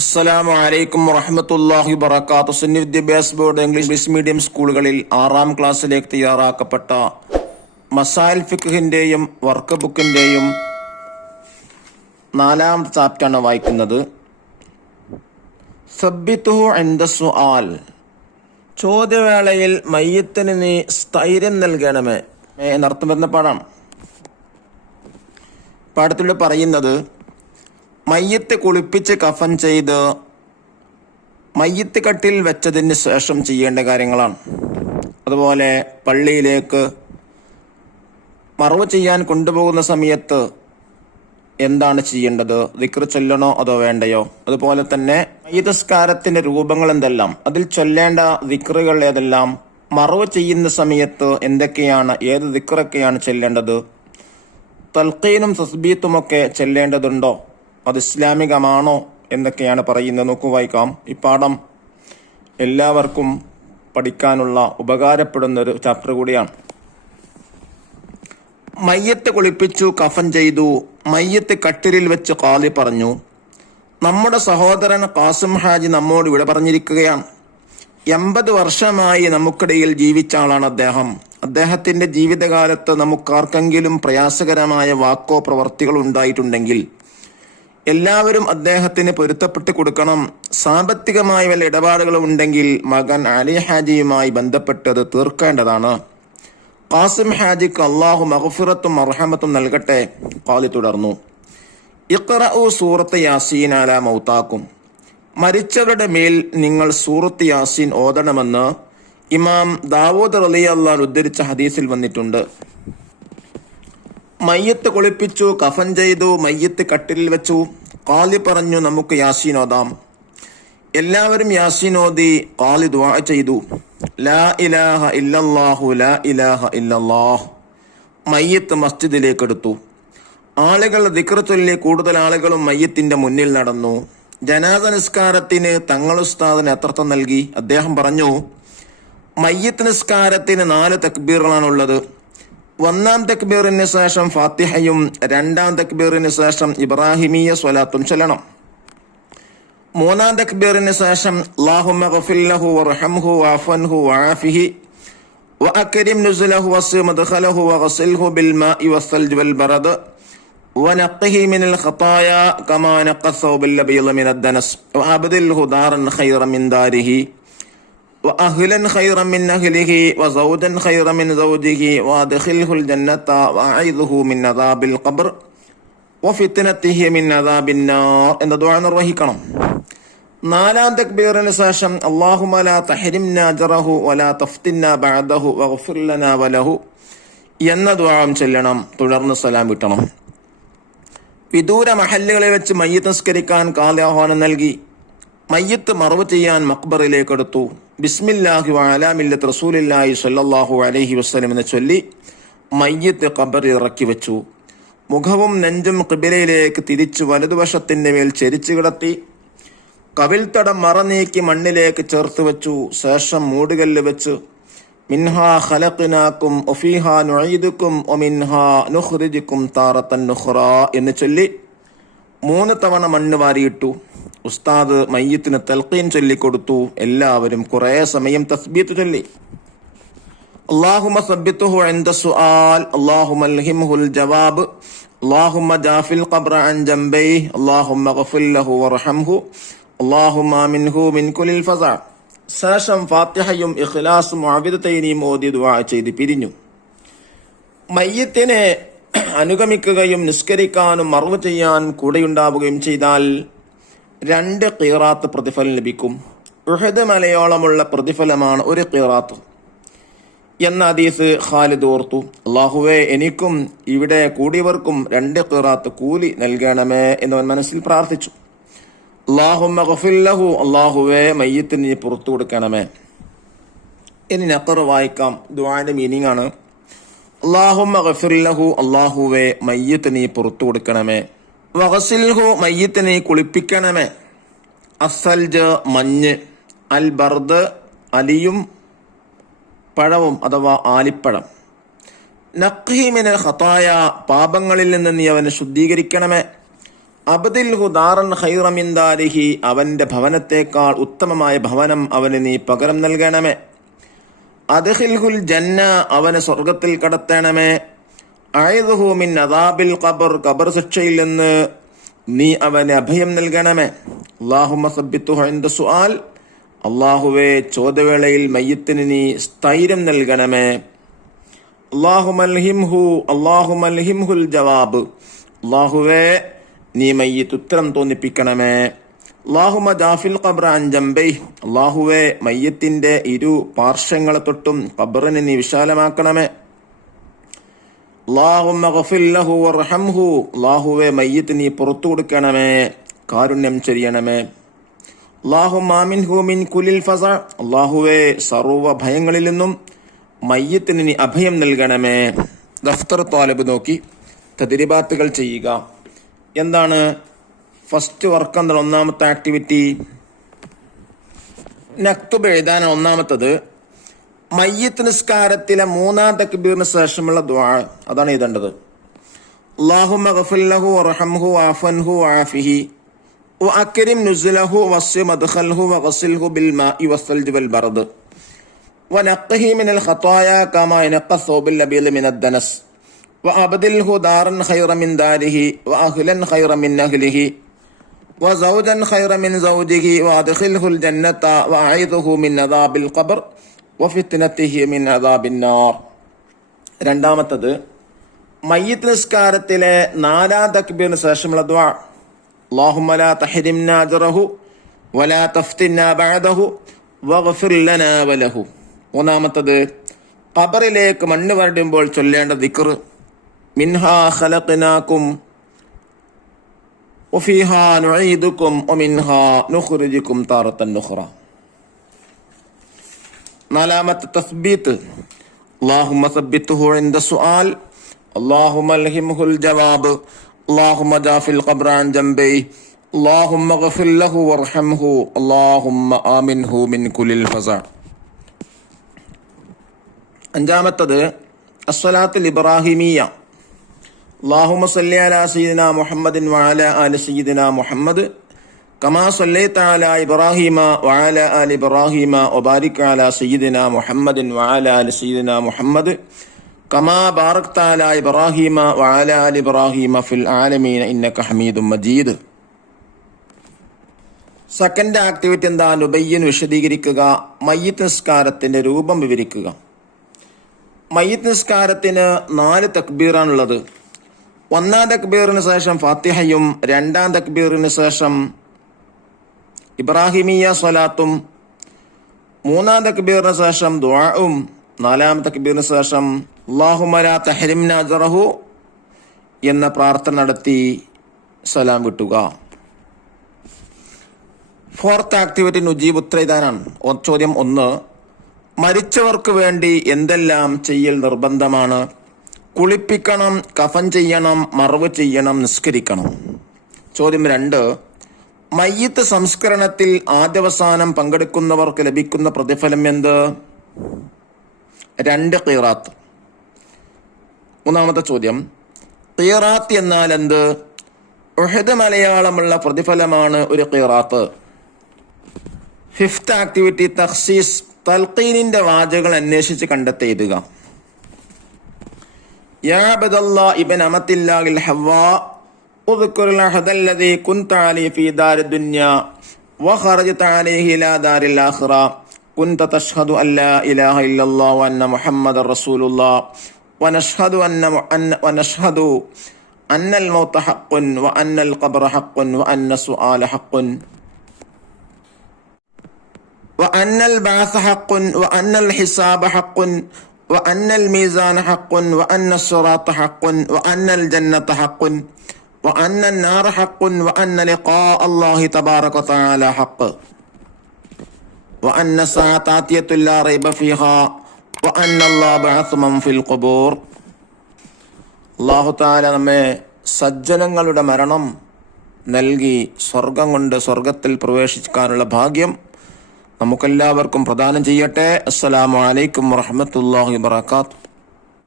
അസ്സലാമു അലൈക്കും വറഹ്മത്തുള്ളാഹി വബറകാതുഹു. സുന്നി വിദ്യാഭ്യാസ ബോർഡ് ഇംഗ്ലീഷ് മീഡിയം സ്കൂളുകളിൽ 6ാം ക്ലാസ്സിലേക്ക് തയ്യാറാക്കപ്പെട്ട മസായിൽ ഫിഖ്ഹിന്റെയും വർക്ക് ബുക്കിന്റെയും 4ാമത്തെ ചാപ്റ്ററാണ് വായിക്കുന്നത്. സബ്ബിതുഹു ഇൻദ സുആൽ. ചോദ്യവേളയിൽ മയ്യത്തിന് നീ സ്ഥൈര്യം നൽകണമേ എന്നർത്ഥം വരുന്ന പാഠാണ്. പാഠത്തിലൂടെ പറയുന്നത് മയ്യത്ത് കുളിപ്പിച്ച് കഫൻ ചെയ്ത് മയ്യത്ത് കട്ടിൽ വെച്ചതിന് ശേഷം ചെയ്യേണ്ട കാര്യങ്ങളാണ്. അതുപോലെ പള്ളിയിലേക്ക് മറവ് ചെയ്യാൻ കൊണ്ടുപോകുന്ന സമയത്ത് എന്താണ് ചെയ്യേണ്ടത്, ദിക്ർ ചൊല്ലണോ അതോ വേണ്ടയോ, അതുപോലെ തന്നെ മയ്യിത്ത് നിസ്കാരത്തിന്റെ രൂപങ്ങൾ എന്തെല്ലാം, അതിൽ ചൊല്ലേണ്ട ദിക്റുകൾ ഏതെല്ലാം, മറവ് ചെയ്യുന്ന സമയത്ത് എന്തൊക്കെയാണ്, ഏത് ദിക്റൊക്കെയാണ് ചൊല്ലേണ്ടത്, തൽഖീനും തസ്ബീത്തുമൊക്കെ ചൊല്ലേണ്ടതുണ്ടോ, അത് ഇസ്ലാമികമാണോ എന്നൊക്കെയാണ് പറയുന്നത്. നോക്കൂ, വായിക്കാം. ഈ പാഠം എല്ലാവർക്കും പഠിക്കാനുള്ള ഉപകാരപ്പെടുന്ന ഒരു ചാപ്റ്റർ കൂടിയാണ്. മയ്യത്ത് കുളിപ്പിച്ചു, കഫൻ ചെയ്തു, മയ്യത്ത് കട്ടിലിൽ വെച്ച് ഖാദി പറഞ്ഞു. നമ്മുടെ സഹോദരൻ ഖാസിം ഹാജി നമ്മോട് ഇവിടെ പറഞ്ഞിരിക്കുകയാണ്. 80 വർഷമായി നമുക്കിടയിൽ ജീവിച്ച ആളാണ് അദ്ദേഹം. അദ്ദേഹത്തിന്റെ ജീവിതകാലത്ത് നമുക്കാർക്കെങ്കിലും പ്രയാസകരമായ വാക്കോ പ്രവർത്തികളോ ഉണ്ടായിട്ടുണ്ടെങ്കിൽ എല്ലാവരും അദ്ദേഹത്തിന് പൊരുത്തപ്പെട്ട് കൊടുക്കണം. സാമ്പത്തികമായ വല്ല ഇടപാടുകളും ഉണ്ടെങ്കിൽ മകൻ അലി ഹാജിയുമായി ബന്ധപ്പെട്ട് അത് തീർക്കേണ്ടതാണ്. ഖാസിം ഹാജിക്ക് അള്ളാഹു മഗ്ഫിറത്തും മർഹമത്തും നൽകട്ടെ. ഖാദി തുടർന്നു, ഇഖ്റഉ സൂറത്ത് യാസീൻ അലാ മൗതാക്കും. മരിച്ചവരുടെ മേൽ നിങ്ങൾ സൂറത്ത് യാസീൻ ഓതണമെന്ന് ഇമാം ദാവൂദ് റളിയല്ലാഹു അൻഹു ഉദ്ധരിച്ച ഹദീസിൽ വന്നിട്ടുണ്ട്. മയ്യത്ത് കുളിപ്പിച്ചു, കഫൻ ചെയ്തു, മയ്യത്ത് കട്ടിലിൽ വെച്ചു. ഖാദി പറഞ്ഞു, നമുക്ക് യാസീൻ ഓതാം. എല്ലാവരും യാസീൻ ഓതി. ഖാദി ദുആ ചെയ്തു, ലാ ഇലാഹ ഇല്ലല്ലാഹു ലാ ഇലാഹ ഇല്ലല്ലാഹ്. മയ്യത്ത് മസ്ജിദിലേക്ക് എടുത്തു. ആളുകൾ ദിക്ർ ചൊല്ലി. കൂടുതൽ ആളുകളും മയ്യത്തിന്റെ മുന്നിൽ നടന്നു. ജനാസ നിസ്കാരത്തിന് തങ്ങൾ ഉസ്താദിന് നേതൃത്വം നൽകി. അദ്ദേഹം പറഞ്ഞു, മയ്യത്ത് നിസ്കാരത്തിന് 4 തക്ബീറുകളാണുള്ളത്. 1ാം തക്ബീറിന് ശേഷം ഫാത്തിഹയും 2ാം തക്ബീറിന് ശേഷം ഇബ്രാഹിമിയ സ്വലാത്തും ചൊല്ലണം. 3ാം തക്ബീറിന് ശേഷം അല്ലാഹുമ്മ ഗഫിർ ലഹു വർഹംഹു വഅഫ്വൻഹു വആഫിഹി വഅക്രിം നുസുലഹു വസ്ഇ മദ്ഖലഹു വഗ്സിൽഹു ബിൽമാഇ വസ്സൽജ് വൽബറദ് വനഖിഹി മിനൽ ഖതായാ കമാ നഖ സൗബൽ അബീദ മിനദ് ദനസ് വഅബ്ദിൽഹു ദാറൻ ഖൈറൻ മിൻ ദാരിഹി وأهلا خيرا من أهله وزوجا خيرا من زوجه وأدخله الجنة وأعيذه من عذاب القبر وفتنته من عذاب النار എന്ന ദുആ നിർവഹിക്കണം. 4ാം തക്ബീറിന് ശേഷം അല്ലാഹുമ്മ ലാ തഹ്രിംനാ അജ്റഹു വലാ തഫ്തിന്നാ ബഅദഹു വഗ്ഫിർ ലനാ വലഹു എന്ന ദുആം ചൊല്ലണം. തുടർന്ന് സലാം വിട്ടണം. വിദൂര മഹല്ലുകളിൽ വെച്ച് മയ്യിത്ത് നിസ്കരിക്കാൻ ഖാദി ആഹ്വാനം നൽകി. മയ്യത്ത് മറവ് ചെയ്യാൻ മഖ്ബറിലേക്ക് എടുത്തു. ബിസ്മില്ലാഹി വഅലാ മില്ലത്തി റസൂലില്ലാഹി സ്വല്ലല്ലാഹു അലൈഹി വസല്ലം എന്ന് ചൊല്ലി മയ്യത്ത് ഖബറിൽ ഇറക്കി വെച്ചു. മുഖവും നെഞ്ചും ഖിബലയിലേക്ക് തിരിച്ചു വലതുവശത്തിന്റെ മേൽ ചെരിച്ചു കിടത്തി. കവിൽത്തടം മറനീക്കി മണ്ണിലേക്ക് ചേർത്ത് വെച്ചു. ശേഷം മൂടുകല്ല് വെച്ച് മിൻഹാ ഖലഖ്നാകും വഫീഹാ നുഈദുകും വമിൻഹാ നുഖ്രിജുകും താറത്തൻ നുഖ്റാ എന്ന് ചൊല്ലി 3 തവണ മണ്ണ് വാരിയിട്ടു. ഉസ്താദ് മയ്യത്തിന് തൽഖീൻ ചൊല്ലിക്കൊടുത്തു. എല്ലാവരും കുറേ സമയം തസ്ബീത്ത് ചൊല്ലി. അല്ലാഹുമ്മ സബ്ബിതുഹു ഇൻദ സുആൽ, അല്ലാഹുമ്മ അൽഹിംഹുൽ ജവാബ്, അല്ലാഹുമ്മ ജാഫിൽ ഖബ്റ അൻ ജംബൈഹി, അല്ലാഹുമ്മ ഗഫിർ ലഹു വർഹംഹു, അല്ലാഹുമ്മ മിൻഹു മിൻ കുലിൽ ഫസഅ. ശേഷം ഫാത്തിഹയും ഇഖ്ലാസും മുഅവ്വിദതൈനിയും ഓതി ദുആ ചെയ്ത് പിരിഞ്ഞു. മയ്യത്തിനെ അനുഗമിക്കുകയും നിസ്കരിക്കാനും മറവ് ചെയ്യാനും കൂടെയുണ്ടാവുകയും ചെയ്താൽ 2 ഖീറാത്ത് പ്രതിഫലം ലഭിക്കും. ഉഹദ് മലയോളമുള്ള പ്രതിഫലമാണ് 1 ഖീറാത്ത് എന്ന ഹദീസ് ഖാലിദ് ഓർത്തു. അല്ലാഹുവേ, എനിക്കും ഇവിടെ കൂടിയവർക്കും 2 ഖീറാത്ത് കൂലി നൽകണമേ എന്നവൻ മനസ്സിൽ പ്രാർത്ഥിച്ചു. അല്ലാഹുമ്മ ഗഫിർ ലഹു, അല്ലാഹുവേ മയ്യത്തിന് നീ പുറത്തു കൊടുക്കണമേ. ഇനി നഖർ വായിക്കാം. ദുആന്റെ മീനിങ് ആണ്, അല്ലാഹുമ്മ ഗഫിർ ലഹു, അല്ലാഹുവേ മയ്യത്തിന് നീ പുറത്തു കൊടുക്കണമേ. വഗ്സിൽഹു, മയ്യത്തിനെ കുളിപ്പിക്കണമേ. അസ്സൽജ്, മഞ്ഞ്. അൽ ബർദ്, അലിയും പഴവും അഥവാ ആലിപ്പഴം. നഖ്ഹി മിനൽ ഖതായ, പാപങ്ങളിൽ നിന്ന് നീ അവനെ ശുദ്ധീകരിക്കണമേ. അബ്ദിൽഹു ദാറൻ ഖൈറ മിൻ ദാരിഹി, അവന്റെ ഭവനത്തേക്കാൾ ഉത്തമമായ ഭവനം അവന് നീ പകരം നൽകണമേ. അദ്ഖിൽഹുൽ ജന്ന, അവനെ സ്വർഗത്തിൽ കടത്തണമേ. അഇദ്ഹു മിൻ അദാബിൽ ഖബർ, ഖബർ ശിക്ഷയിൽ നിന്ന് നീ അവന് അഭയം നൽകണമേ. അല്ലാഹുമ്മ സബ്ബിത്ഹു ഇൻദ സുആൽ, അല്ലാഹുവേ ചോദ്യവേളയിൽ മയ്യിത്തിന് നീ സ്ഥൈര്യം നൽകണമേ. അല്ലാഹുമ്മ അൽഹിംഹുൽ ജവാബ്, അല്ലാഹുവേ നീ മയ്യിത്ത് ഉത്തരം തോന്നിപ്പിക്കണമേ. അല്ലാഹുമ്മ ജാഫിൽ ഖബ്റ അൻ ജംബൈ, അല്ലാഹുവേ മയ്യത്തിന്റെ ഇരു പാർശ്വങ്ങളെ തൊട്ടും ഖബറിനെ നീ വിശാലമാക്കണമേ. അല്ലാഹുമ്മ ഗഫിർ ലഹു വർഹംഹു, അല്ലാഹുവേ മയ്യിത്ത് നീ പുറത്തു കൊടുക്കണമേ, കാരുണ്യം ചൊരിയണമേ. അല്ലാഹുമ്മ ആമിൻഹു മിൻ കുലിൽ ഫസ, അല്ലാഹുവേ സർവ്വ ഭയങ്ങളിൽ നിന്നും മയ്യത്തിന് നീ അഭയം നൽകണമേ. ദഫ്തർ താലിബ് നോക്കി തദ്രിബാത്തുകൾ ചെയ്യുക. എന്താണ് ഫസ്റ്റ് വർക്ക്? എന്താണ് ഒന്നാമത്തെ ആക്ടിവിറ്റി? നക്തുബ് എഴുതാൻ ഒന്നാമത്തത് മയ്യിത്ത് നിസ്കാരത്തിലെ മൂന്നാം തക്ബീറിന് ശേഷമുള്ള ദുആ, അതാണ് എഴുതേണ്ടത്. അല്ലാഹുമ്മ ഗഫിർ ലഹു വർഹംഹു വഅഫൻഹു വഅഫിഹി വഅക്രിം നുസുലഹു വസ്സി മദ്ഖൽഹു വഗസിൽഹു ബിൽ മാഇ വസ്സൽജി വൽ ബർദ് വനഖ്ഹിഹി മിനൽ ഖതായാ കമാ യനഖ സൗബിൽ അബീദ് മിനദ് ദനസ് വഅബ്ദിൽഹു ദാറൻ ഖൈറ മിൻ ദാരിഹി വഅഹ്ലൻ ഖൈറ മിൻ അഹ്ലിഹി വസൗജൻ ഖൈറ മിൻ സൗജിഹി വഅദ്ഖിൽഹുൽ ജന്നത വഅഇദ്ഹു മിൻ അദാബിൽ ഖബ്ർ വഫിത്നതിഹി മിൻ അദാബിൻ നാർ. രണ്ടാമത്തത് മയ്യിത്ത് നിസ്കാരത്തിലെ നാലാം തക്ബീറിന് ശേഷമുള്ള ദുആ. അല്ലാഹുമ്മ ലാ തഹ്രിംനാ അജ്റഹു വലാ തഫ്തിന്നാ ബഅദഹു വഗ്ഫിർ ലനാ വലഹു. മൂന്നാമത്തത് ഖബറിലേക്ക് മണ്ണ് വരടുമ്പോൾ ചൊല്ലേണ്ട ദിക്ർ. മിൻഹാ ഖലഖ്നാകും വഫീഹാ നുഈദുകും വമിൻഹാ നുഖ്രിജുകും താറത്തൻ നുഖ്റ. നാലാമത്തെ തസ്ബീത്ത്. അല്ലാഹുമ്മ സബ്ബിത്ഹു ഇൻദ സുആൽ, അല്ലാഹുമ്മ അൽഹിംഹുൽ ജവാബ്, അല്ലാഹുമ്മ ജാഫിൽ ഖബ്റ അൻ ജംബൈ, അല്ലാഹുമ്മ ഗഫിർ ലഹു വർഹംഹു, അല്ലാഹുമ്മ ആമിൻഹു മിൻ കുലിൽ ഫസ. അഞ്ചാമത്തത് അസ്സലാത്തുൽ ഇബ്രാഹിമിയ. അല്ലാഹുമ്മ സല്ലി അലാ സയ്യിദിനാ മുഹമ്മദിൻ വഅലാ ആലി സയ്യിദിനാ മുഹമ്മദ് കമാ സല്ലൈത അലാ ഇബ്രാഹീമ വഅലാ ആലി ഇബ്രാഹീമ വബാരിക് അലാ സയ്യിദിനാ മുഹമ്മദിൻ വഅലാ ആലി സയ്യിദിനാ മുഹമ്മദ് കമാ ബാറക്ത അലാ ഇബ്രാഹീമ വഅലാ ആലി ഇബ്രാഹീമ ഫിൽ ആലമീന ഇന്നക ഹമീദും മജീദ്. സെക്കൻഡ് ആക്ടിവിറ്റി എന്താ? നുബയ്യൻ, വിശദീകരിക്കുക. മയ്യിത്ത് നിസ്കാരത്തിന്റെ രൂപം വിവരിക്കുക. മയ്യിത്ത് നിസ്കാരത്തിന് 4 തക്ബീറാണുള്ളത്. ഒന്നാം തക്ബീറിന് ശേഷം ഫാത്തിഹയും രണ്ടാം തക്ബീറിന് ശേഷം ഇബ്രാഹിമിയ സ്വലാത്തും മൂന്നാം തക്ബീറിന് ശേഷം ദുആഉം നാലാം തക്ബീറിന് ശേഷം അല്ലാഹുമ്മ ലാ തഹ്രിംനാ അജ്റഹു എന്ന പ്രാർത്ഥന നടത്തി സലാം വിട്ടുക. Fourth activity നുജീബ് ഉത്തരവിധാനാണ്. ചോദ്യം 1, മരിച്ചവർക്ക് വേണ്ടി എന്തെല്ലാം ചെയ്യൽ നിർബന്ധമാണ്? കുളിപ്പിക്കണം, കഫൻ ചെയ്യണം, മറവ് ചെയ്യണം, നിസ്കരിക്കണം. ചോദ്യം 2, മയ്യിത്ത് സംസ്കരണത്തിൽ ആദ്യവസാനം പങ്കെടുക്കുന്നവർക്ക് ലഭിക്കുന്ന പ്രതിഫലം എന്ത്? 2 ഖീറാത്ത്. മൂന്നാമത്തെ ചോദ്യം, ഖീറാത്ത് എന്നാൽ എന്ത്? ഉഹദ് മലയാളമുള്ള പ്രതിഫലമാണ് ഒരു ഖീറാത്ത്. Fifth activity തഖ്സീസ്. തൽഖീനിന്റെ വാചകങ്ങൾ അന്വേഷിച്ച് കണ്ടെത്തിയെഴുതുക. യാ അബ്ദല്ലാഹ് ഇബ്ന അമത്തില്ലാഹിൽ ഹവ്വാ ഉദ്കുർ അൽ-അഹദ അല്ലദീ കുൻത അലൈഹി ഫീ ദാരിദ് ദുനിയാ വഖറജത അലൈഹി ഇലാ ദാരിൽ ആഖിറ കുൻത തശ്ഹദു അൻ ലാ ഇലാഹ ഇല്ലല്ലാഹ് വഅന്ന മുഹമ്മദർ റസൂലുള്ളാഹ് വനശ്ഹദു അന്നൽ മൗത ഹഖ്ഖുൻ വഅന്നൽ ഖബ്റ ഹഖ്ഖുൻ വഅന്ന സുആല ഹഖ്ഖുൻ وأن البعث حق وأن الحساب حق وأن الميزان حق وأن الصراط حق وأن الجنة حق وأن النار حق وأن لقاء الله تبارك وتعالى حق وأن الساعة آتية لا ريب فيها وأن الله بعث من في القبور. അല്ലാഹു തആല നമ്മെ സജ്ജനങ്ങളുടെ മരണം നൽകി സ്വർഗം കൊണ്ട് സ്വർഗത്തിൽ പ്രവേശിക്കാനുള്ള ഭാഗ്യം നമുക്കെല്ലാവർക്കും പ്രദാനം ചെയ്യട്ടെ. അസ്സലാമു അലൈക്കും വറഹ്മത്തുള്ളാഹി വബറകാതുഹു.